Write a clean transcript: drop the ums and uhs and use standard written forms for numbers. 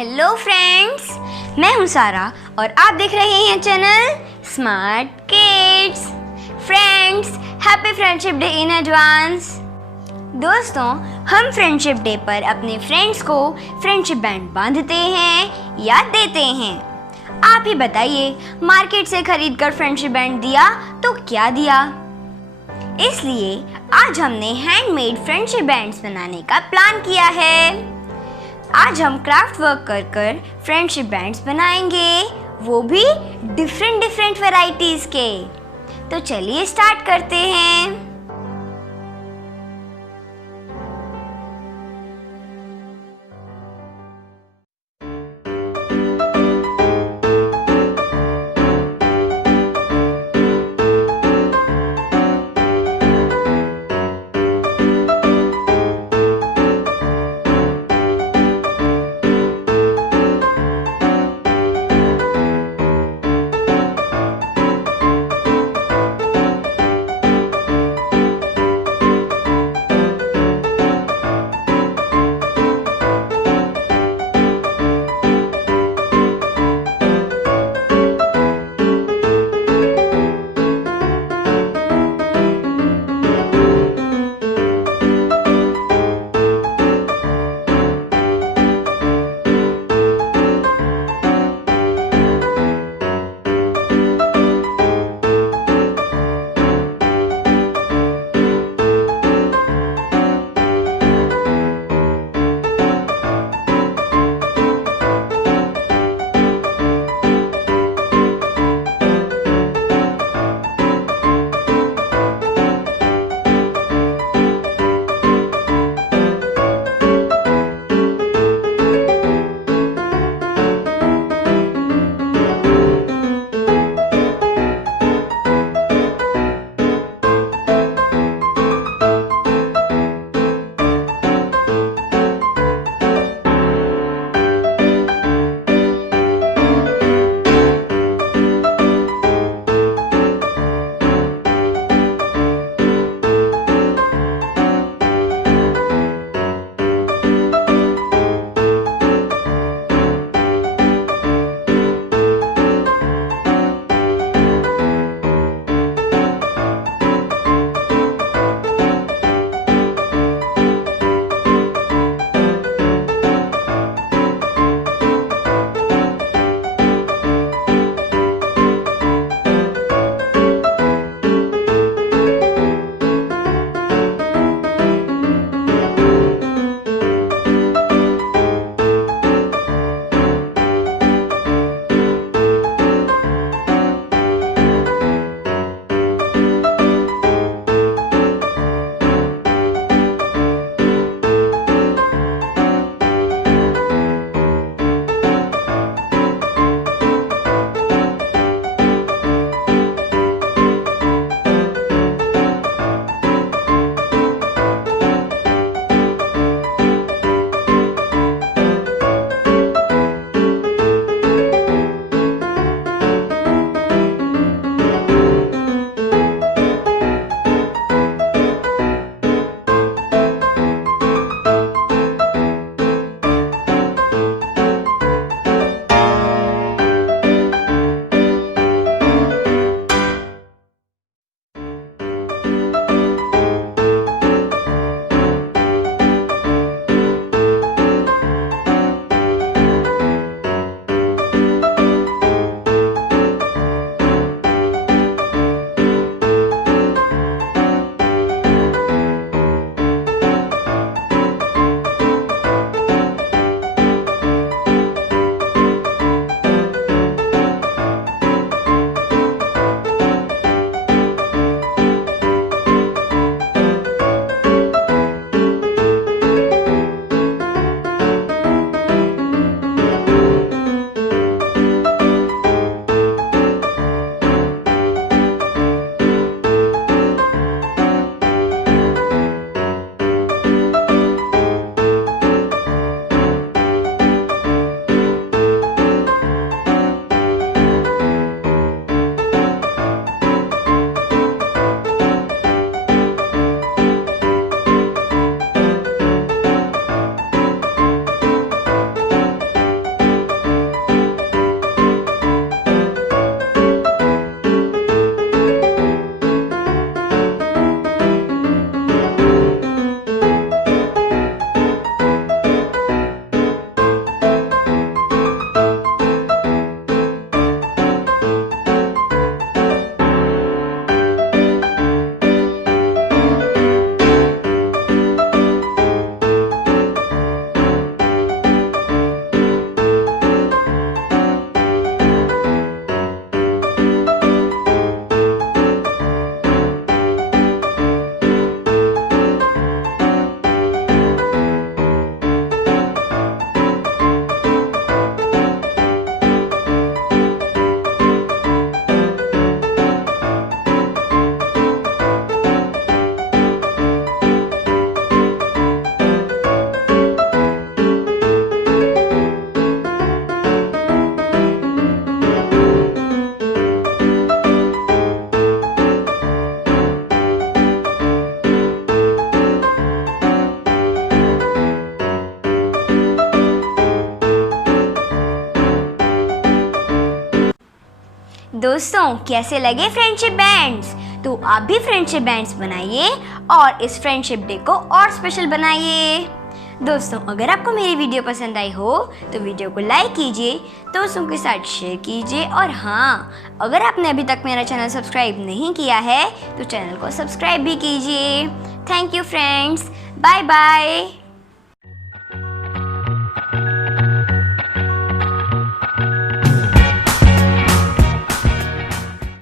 Hello friends, मैं हूं सारा और आप देख रहे हैं channel smart kids. Friends, happy friendship day in advance. दोस्तों, हम फ्रेंडशिप डे पर अपने फ्रेंड्स को फ्रेंडशिप बैंड बांधते हैं या देते हैं। आप ही बताइए, मार्केट से खरीद कर फ्रेंडशिप बैंड दिया तो क्या दिया? इसलिए आज हमने हैंडमेड फ्रेंडशिप बैंड्स बनाने का प्लान किया है। आज हम क्राफ्ट वर्क कर फ्रेंडशिप बैंड्स बनाएंगे, वो भी डिफरेंट वैरायटीज के। तो चलिए स्टार्ट करते हैं। दोस्तों कैसे लगे फ्रेंडशिप बैंड्स? तो आप भी फ्रेंडशिप बैंड्स बनाइए और इस फ्रेंडशिप डे को और स्पेशल बनाइए। दोस्तों अगर आपको मेरी वीडियो पसंद आई हो तो वीडियो को लाइक कीजिए, दोस्तों के साथ शेयर कीजिए और हाँ, अगर आपने अभी तक मेरा चैनल सब्सक्राइब नहीं किया है तो चैनल को सब्सक्राइब भी कीजिए। Thank you friends, bye bye.